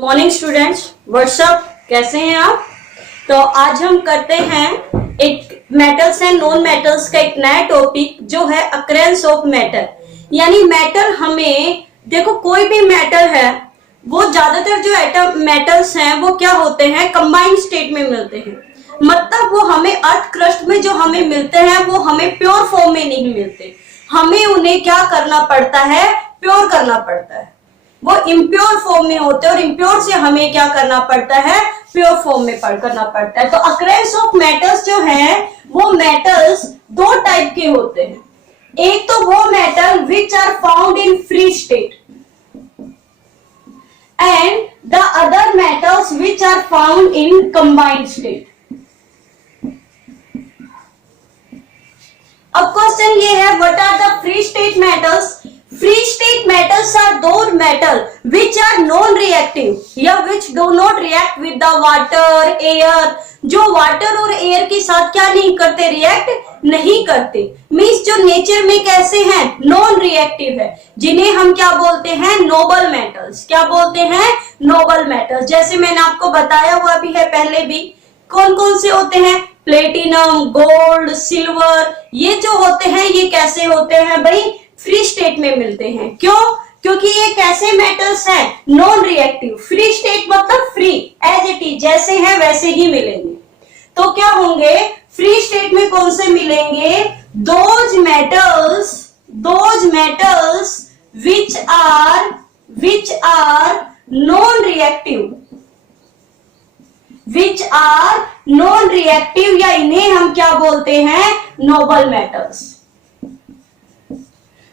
Morning students, WhatsApp, कैसे हैं आप। तो आज हम करते हैं एक मेटल्स एंड नॉन मेटल्स का एक नया टॉपिक जो है अक्रेंस ऑफ मेटल। यानी मेटल हमें देखो, कोई भी मेटल है वो ज्यादातर जो एटम मेटल्स हैं वो क्या होते हैं, कंबाइंड स्टेट में मिलते हैं। मतलब वो हमें अर्थ क्रस्ट में जो हमें मिलते हैं वो हमें प्योर फॉर्म में नहीं मिलते, हमें उन्हें क्या करना पड़ता है, प्योर करना पड़ता है। वो इम्प्योर फॉर्म में होते हैं और इम्प्योर से हमें क्या करना पड़ता है, प्योर फॉर्म में करना पड़ता है। तो अक्रेंस ऑफ मेटल्स जो है वो मेटल्स दो टाइप के होते हैं। एक तो वो metal which are found in free state and the other metals which are found in combined state. अब क्वेश्चन ये है, what are the free state metals. Free state metals are those metal which are non-reactive या which do not react with the water, air। जो water और air के साथ क्या नहीं करते, रिएक्ट नहीं करते। मीन्स जो नेचर में कैसे हैं, नॉन रिएक्टिव है, जिन्हें हम क्या बोलते हैं, नोबल मेटल्स। क्या बोलते हैं, नोबल मेटल्स। जैसे मैंने आपको बताया हुआ भी है पहले भी, कौन कौन से होते हैं, प्लेटिनम, गोल्ड, सिल्वर। ये जो होते हैं ये कैसे होते हैं भाई, फ्री स्टेट में मिलते हैं। क्यों? क्योंकि ये कैसे मेटल्स हैं, नॉन रिएक्टिव। फ्री स्टेट मतलब फ्री, एज इट इज, जैसे हैं वैसे ही मिलेंगे। तो क्या होंगे, फ्री स्टेट में कौन से मिलेंगे, those metals which are non reactive, या इन्हें हम क्या बोलते हैं, noble metals.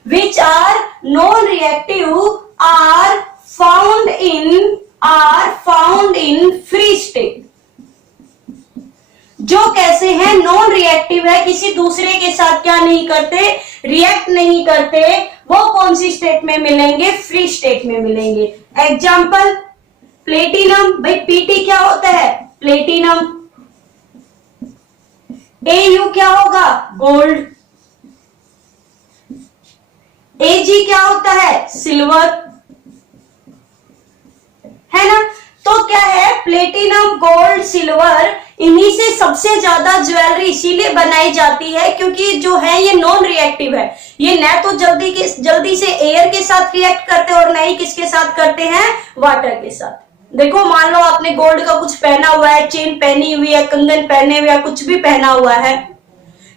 which are non-reactive are found in free state। जो कैसे हैं, नॉन रिएक्टिव है, किसी दूसरे के साथ क्या नहीं करते, रिएक्ट नहीं करते, वो कौन सी स्टेट में मिलेंगे, फ्री स्टेट में मिलेंगे। Example, platinum. भाई पीटी क्या होता है, प्लेटिनम। एयू क्या होगा, गोल्ड। Ag क्या होता है, सिल्वर, है ना। तो क्या है, प्लेटिनम, गोल्ड, सिल्वर, इन्हीं से सबसे ज्यादा ज्वेलरी इसीलिए बनाई जाती है क्योंकि जो है ये नॉन रिएक्टिव है। ये न तो जल्दी से एयर के साथ रिएक्ट करते हैं और न ही किसके साथ करते हैं, वाटर के साथ। देखो, मान लो आपने गोल्ड का कुछ पहना हुआ है, चेन पहनी हुई है, कंगन पहने हुए, कुछ भी पहना हुआ है,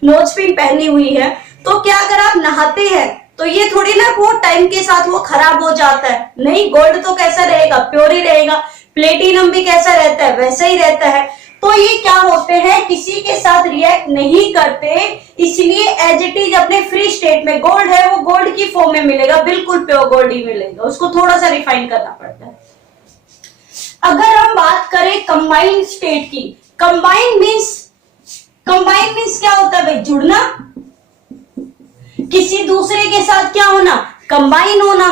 नोज पिन पहनी हुई है, तो क्या अगर आप नहाते हैं तो ये थोड़ी ना वो टाइम के साथ वो खराब हो जाता है, नहीं। गोल्ड तो कैसा रहेगा, प्योर ही रहेगा। प्लेटिनम भी कैसा रहता है, वैसा ही रहता है। तो ये क्या होते हैं, किसी के साथ रिएक्ट नहीं करते, इसलिए एज इट इज अपने फ्री स्टेट में। गोल्ड है वो गोल्ड की फॉर्म में मिलेगा, बिल्कुल प्योर गोल्ड ही मिलेगा, उसको थोड़ा सा रिफाइन करना पड़ता है। अगर हम बात करें कंबाइंड स्टेट की, कंबाइंड मीन्स क्या होता है भाई, जुड़ना, किसी दूसरे के साथ क्या होना, कंबाइन होना।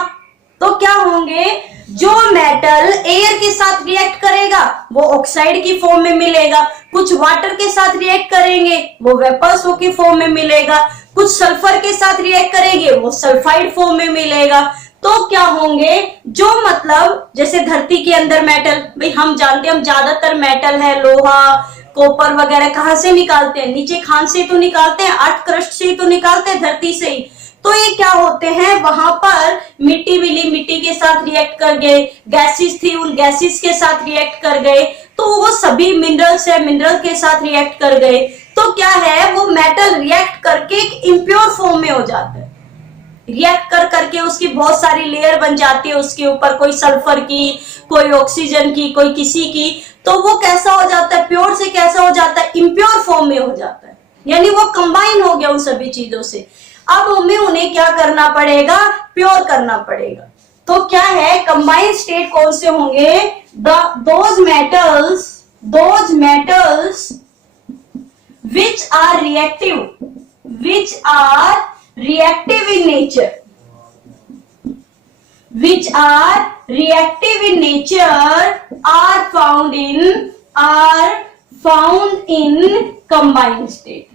तो क्या होंगे, जो मेटल एयर के साथ रिएक्ट करेगा वो ऑक्साइड की फॉर्म में मिलेगा, कुछ वाटर के साथ रिएक्ट करेंगे वो वेपर्स की फॉर्म में मिलेगा, कुछ सल्फर के साथ रिएक्ट करेंगे वो सल्फाइड फॉर्म में मिलेगा। तो क्या होंगे, जो मतलब जैसे धरती के अंदर मेटल, भाई हम जानते हैं, हम ज्यादातर मेटल है, लोहा, कॉपर वगैरह कहां से निकालते हैं, नीचे खान से तो निकालते हैं, अर्थ क्रस्ट से तो निकालते हैं, धरती से ही। तो ये क्या होते हैं, वहां पर मिट्टी मिली, मिट्टी के साथ रिएक्ट कर गए, गैसेस थी, उन गैसेस के साथ रिएक्ट कर गए, तो वो सभी मिनरल्स है, मिनरल के साथ रिएक्ट कर गए। तो क्या है, वो मेटल रिएक्ट करके एक इम्प्योर फॉर्म में हो जाता है। रिएक्ट करके उसकी बहुत सारी लेयर बन जाती है, उसके ऊपर कोई सल्फर की, कोई ऑक्सीजन की, कोई किसी की। तो वो कैसा हो जाता है, प्योर से कैसा हो जाता है, इम्प्योर फॉर्म में हो जाता है, यानी वो कंबाइन हो गया उन सभी चीजों से। अब हमें उन्हें क्या करना पड़ेगा, प्योर करना पड़ेगा। तो क्या है, कंबाइंड स्टेट कौन से होंगे, those metals which are reactive in nature, are found in combined state।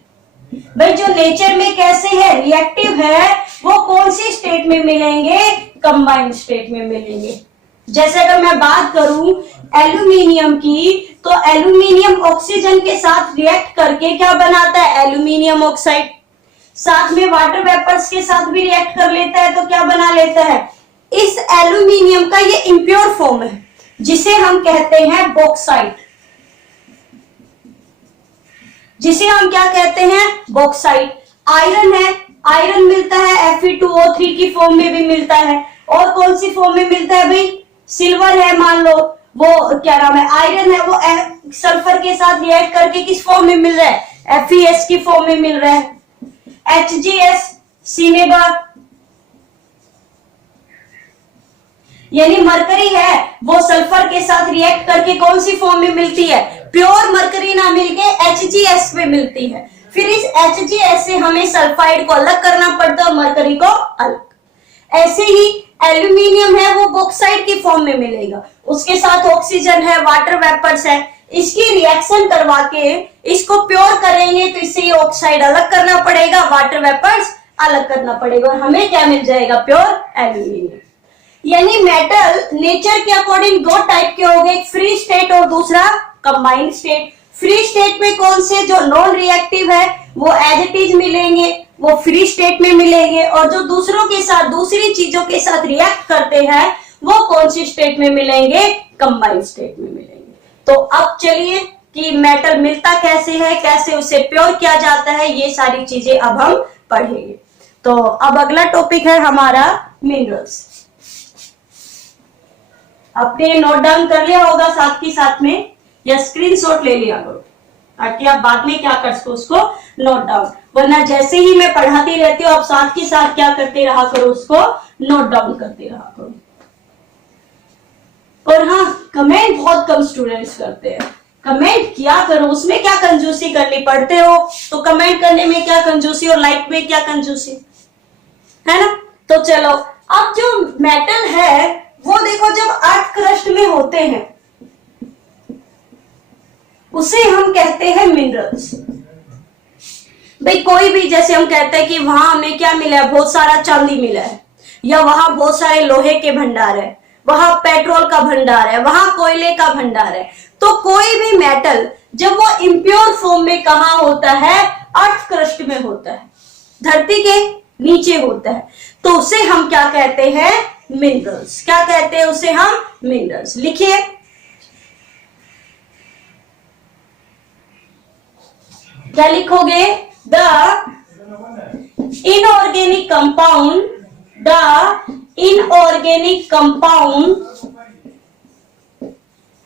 भाई जो नेचर में कैसे है, रिएक्टिव है, वो कौन सी स्टेट में मिलेंगे, कंबाइंड स्टेट में मिलेंगे। जैसे अगर मैं बात करूं एल्यूमिनियम की, तो एल्यूमिनियम ऑक्सीजन के साथ रिएक्ट करके क्या बनाता है, एल्यूमिनियम ऑक्साइड। साथ में वाटर वेपर्स के साथ भी रिएक्ट कर लेता है, तो क्या बना लेता है, इस एल्यूमिनियम का ये इम्प्योर फॉर्म है, जिसे हम कहते हैं बॉक्साइट, जिसे हम क्या कहते हैं, बॉक्साइट। आयरन है, आयरन मिलता है Fe2O3 की फॉर्म में भी मिलता है। और कौन सी फॉर्म में मिलता है भाई, सिल्वर है, मान लो वो क्या नाम है, आयरन है, वो सल्फर के साथ रिएक्ट करके किस फॉर्म में मिल रहा है, FeS की फॉर्म में मिल रहा है। HgS सिनेबा, यानी मरकरी है, वो सल्फर के साथ रिएक्ट करके कौन सी फॉर्म में मिलती है, प्योर मरकरी ना मिलके HgS में मिलती है। फिर इस HgS से हमें सल्फाइड को अलग करना पड़ता है और मरकरी को अलग। ऐसे ही एल्यूमिनियम है, वो बॉक्साइट की फॉर्म में मिलेगा, उसके साथ ऑक्सीजन है, वाटर वेपर्स है, इसकी रिएक्शन करवा के इसको प्योर करेंगे तो इससे ये ऑक्साइड अलग करना पड़ेगा, वाटर वेपर्स अलग करना पड़ेगा, और हमें क्या मिल जाएगा, प्योर एल्यूमिनियम। यानी मेटल नेचर के अकॉर्डिंग दो टाइप के हो गए, एक फ्री स्टेट और दूसरा कंबाइंड स्टेट। फ्री स्टेट में कौन से जो नॉन रिएक्टिव है वो एज इट इज मिलेंगे, वो फ्री स्टेट में मिलेंगे, और जो दूसरों के साथ दूसरी चीजों के साथ रिएक्ट करते हैं वो कौन सी स्टेट में मिलेंगे, कंबाइंड स्टेट में मिलेंगे। तो अब चलिए कि मेटल मिलता कैसे है, कैसे उसे प्योर किया जाता है, ये सारी चीजें अब हम पढ़ेंगे। तो अब अगला टॉपिक है हमारा मिनरल्स। आपने नोट डाउन कर लिया होगा साथ के साथ में, या स्क्रीनशॉट ले लिया करो ताकि आप बाद में क्या कर सको, उसको नोट डाउन, वरना जैसे ही मैं पढ़ाती रहती हूँ आप साथ के साथ क्या करते रहा करो, उसको नोट डाउन करते रहा करो। और हाँ, कमेंट बहुत कम स्टूडेंट्स करते हैं, कमेंट किया करो, उसमें क्या कंजूसी करनी, पढ़ते हो तो कमेंट करने में क्या कंजूसी और लाइक में क्या कंजूसी, है ना। तो चलो, अब जो मेटल है वो देखो जब अर्थ क्रस्ट में होते हैं उसे हम कहते हैं मिनरल्स। भाई कोई भी, जैसे हम कहते हैं कि वहां हमें क्या मिला है, बहुत सारा चांदी मिला है, या वहां बहुत सारे लोहे के भंडार है, वहां पेट्रोल का भंडार है, वहां कोयले का भंडार है, तो कोई भी मेटल जब वो इम्प्योर फॉर्म में कहां होता है, अर्थ क्रस्ट में होता है, धरती के नीचे होता है, तो उसे हम क्या कहते हैं, मिनरल्स। क्या कहते हैं उसे हम, मिनरल्स। लिखिए, क्या लिखोगे, the inorganic compound, the inorganic compound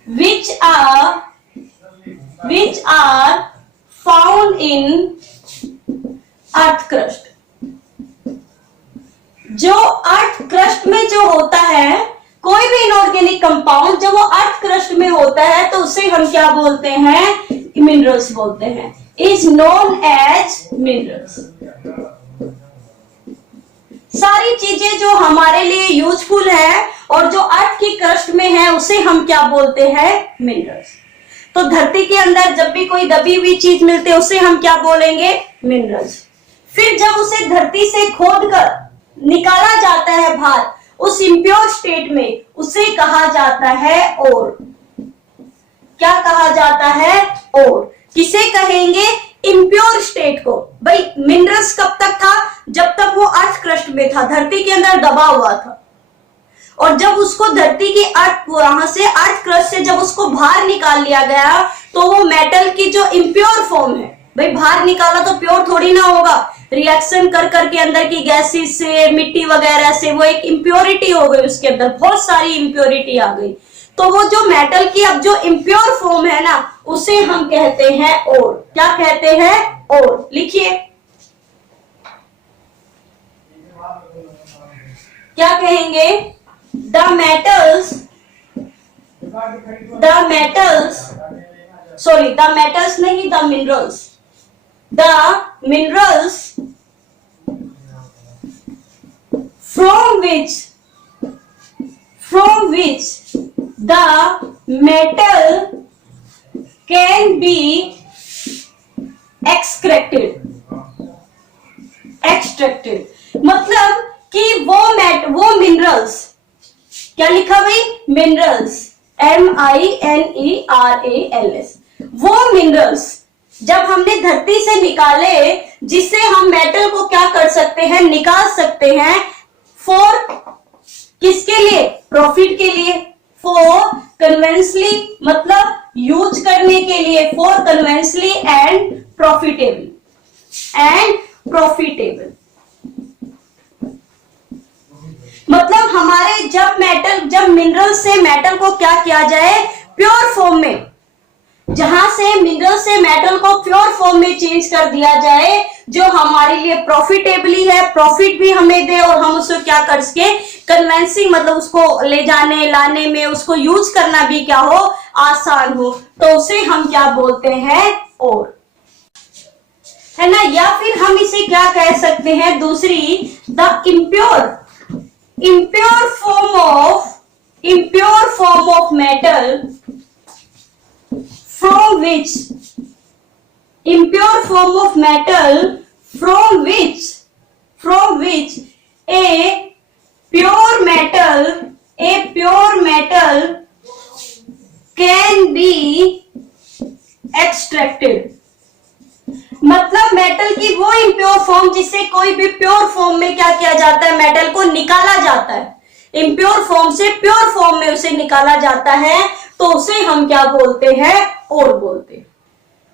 which are found in earth crust। जो अर्थ क्रस्ट में जो होता है, कोई भी इनऑर्गेनिक कंपाउंड जब वो अर्थ क्रस्ट में होता है तो उसे हम क्या बोलते हैं, मिनरल्स बोलते हैं, इज नोन एज मिनरल्स। सारी चीजें जो हमारे लिए यूजफुल है और जो अर्थ की क्रस्ट में है उसे हम क्या बोलते हैं, मिनरल्स। तो धरती के अंदर जब भी कोई दबी हुई चीज मिलती है उसे हम क्या बोलेंगे, मिनरल्स। फिर जब उसे धरती से खोद कर निकाला जाता है बाहर उस इम्प्योर स्टेट में, उसे कहा जाता है ओर। क्या कहा जाता है, ओर। किसे कहेंगे, इम्प्योर स्टेट को। भाई मिनरल्स कब तक था, जब तक वो अर्थ क्रस्ट में था, धरती के अंदर दबा हुआ था, और जब उसको धरती की वहां से अर्थ क्रस्ट से जब उसको बाहर निकाल लिया गया तो वो मेटल की जो इम्प्योर फॉर्म है, भाई बाहर निकाला तो प्योर थोड़ी ना होगा, रिएक्शन कर करके अंदर की गैसेस से, मिट्टी वगैरह से वो एक इम्प्योरिटी हो गई, उसके अंदर बहुत सारी इम्प्योरिटी आ गई, तो वो जो मेटल की अब जो इम्प्योर फॉर्म है ना उसे हम कहते हैं ओर। क्या कहते हैं, ओर। लिखिए, क्या कहेंगे, द मेटल्स नहीं, the minerals from which the metal can be extracted। मतलब कि वो मिनरल्स क्या लिखा भाई? Minerals, MINERALS। वो मिनरल्स जब हमने धरती से निकाले, जिससे हम मेटल को क्या कर सकते हैं? निकाल सकते हैं। फॉर किसके लिए? प्रॉफिट के लिए। फॉर कन्वेंसली मतलब यूज करने के लिए। फॉर कन्वेंसली एंड प्रॉफिटेबल, मतलब हमारे जब मिनरल से मेटल को क्या किया जाए? प्योर फॉर्म में, जहां से मिनरल से मेटल को प्योर फॉर्म में चेंज कर दिया जाए, जो हमारे लिए प्रॉफिटेबली है, प्रॉफिट भी हमें दे और हम उसको क्या कर सके? कन्वेंसिंग मतलब उसको ले जाने लाने में, उसको यूज करना भी क्या हो? आसान हो, तो उसे हम क्या बोलते हैं? और, है ना। या फिर हम इसे क्या कह सकते हैं? दूसरी, the impure form of metal from which a pure metal can be extracted। मतलब मेटल की वो इम्प्योर फॉर्म जिससे कोई भी प्योर फॉर्म में क्या किया जाता है? मेटल को निकाला जाता है। इम्प्योर फॉर्म से प्योर फॉर्म में उसे निकाला जाता है, तो उसे हम क्या बोलते हैं? और बोलते हैं।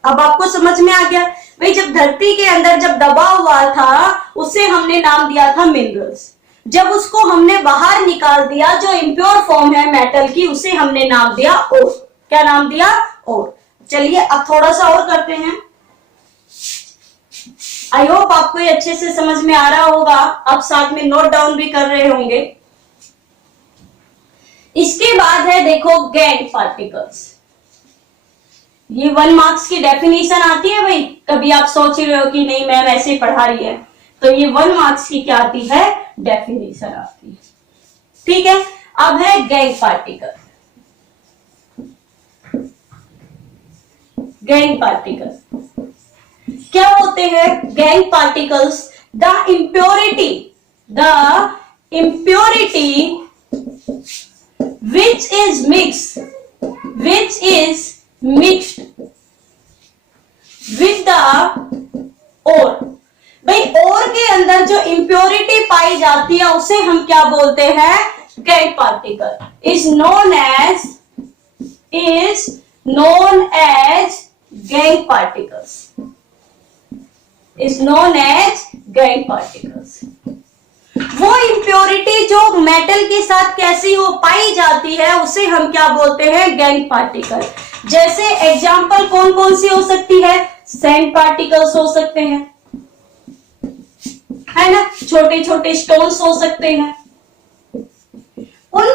अब आपको समझ में आ गया भाई, जब धरती के अंदर जब दबा हुआ था, उसे हमने नाम दिया था मिनरल्स। जब उसको हमने बाहर निकाल दिया, जो इम्प्योर फॉर्म है मेटल की, उसे हमने नाम दिया और। क्या नाम दिया? और। चलिए अब थोड़ा सा और करते हैं। आई होप आपको ये अच्छे से समझ में आ रहा होगा। आप साथ में नोट डाउन भी कर रहे होंगे। इसके बाद है देखो गैंग पार्टिकल्स। ये 1 मार्क्स की डेफिनेशन आती है भाई। कभी आप सोच रहे हो कि नहीं मैम ऐसे पढ़ा रही है, तो ये 1 मार्क्स की क्या आती है? डेफिनेशन आती है। ठीक है, अब है गैंग पार्टिकल। गैंग पार्टिकल क्या होते हैं? Gang particles, the impurity which is mixed with the ore। भाई ओर के अंदर जो इम्प्योरिटी पाई जाती है, उसे हम क्या बोलते हैं? Gangue particle. is known as gang particles। वो इम्प्योरिटी जो मेटल के साथ कैसी हो पाई जाती है, उसे हम क्या बोलते हैं? Gangue particle. जैसे एग्जांपल कौन कौन सी हो सकती है? सैंड पार्टिकल्स हो सकते हैं, है ना। छोटे छोटे स्टोन्स हो सकते हैं। उन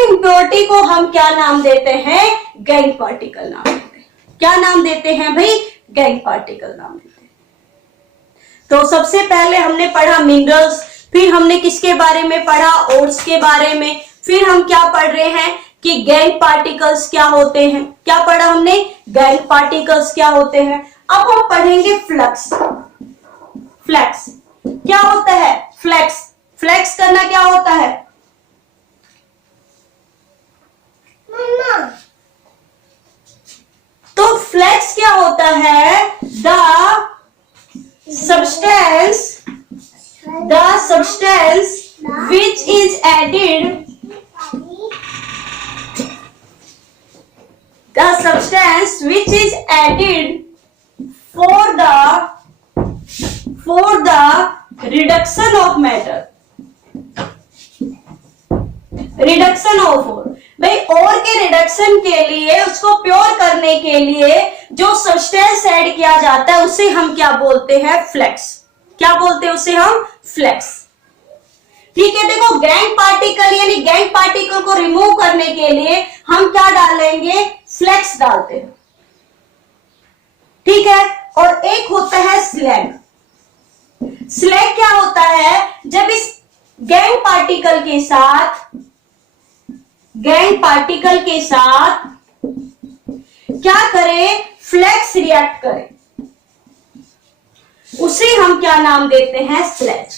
इम्प्योरिटी को हम क्या नाम देते हैं? गैंग पार्टिकल नाम देते हैं। क्या नाम देते हैं भाई? गैंग पार्टिकल नाम देते हैं। तो सबसे पहले हमने पढ़ा मिनरल्स, फिर हमने किसके बारे में पढ़ा? ओर्स के बारे में। फिर हम क्या पढ़ रहे हैं कि गैंग पार्टिकल्स क्या होते हैं। क्या पढ़ा हमने? गैंग पार्टिकल्स क्या होते हैं। अब हम पढ़ेंगे फ्लक्स। क्या होता है? फ्लक्स करना क्या होता है? तो फ्लक्स क्या होता है? The substance which is added for the reduction of matter। Reduction of ore, भाई ओर के रिडक्शन के लिए, उसको प्योर करने के लिए जो सब्सटेंस ऐड किया जाता है, उसे हम क्या बोलते हैं? फ्लक्स। क्या बोलते हैं उसे हम? फ्लक्स। ठीक है, देखो गैंग पार्टिकल यानी गैंग पार्टिकल को रिमूव करने के लिए हम क्या डालेंगे? फ्लक्स डालते हैं। ठीक है, और एक होता है स्लैग। स्लैग क्या होता है? जब इस गैंग पार्टिकल के साथ क्या करे? फ्लक्स रिएक्ट करे, उसे हम क्या नाम देते हैं? स्लैज।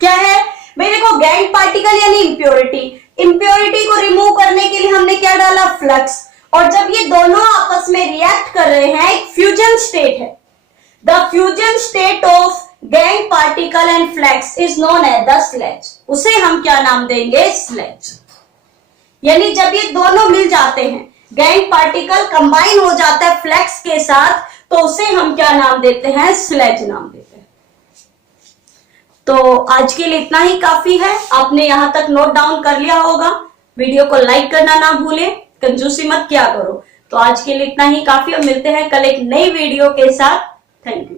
क्या है भाई? देखो गैंग पार्टिकल यानी इम्प्योरिटी। इंप्योरिटी को रिमूव करने के लिए हमने क्या डाला, फ्लक्स। और जब ये दोनों आपस में रिएक्ट कर रहे हैं, एक फ्यूजन स्टेट है। The fusion state of gangue particle and flux is known as the slag. उसे हम क्या नाम देंगे, स्लेज। यानी जब ये दोनों मिल जाते हैं, गैंग पार्टिकल कंबाइन हो जाता है फ्लक्स के साथ, तो उसे हम क्या नाम देते हैं, स्लेज नाम देते हैं। तो आज के लिए इतना ही काफी है। आपने यहां तक नोट डाउन कर लिया होगा। वीडियो को लाइक करना ना भूलें, कंजूसी मत क्या करो। तो आज के लिए इतना ही काफी और मिलते हैं कल एक नई वीडियो के साथ। Thank you.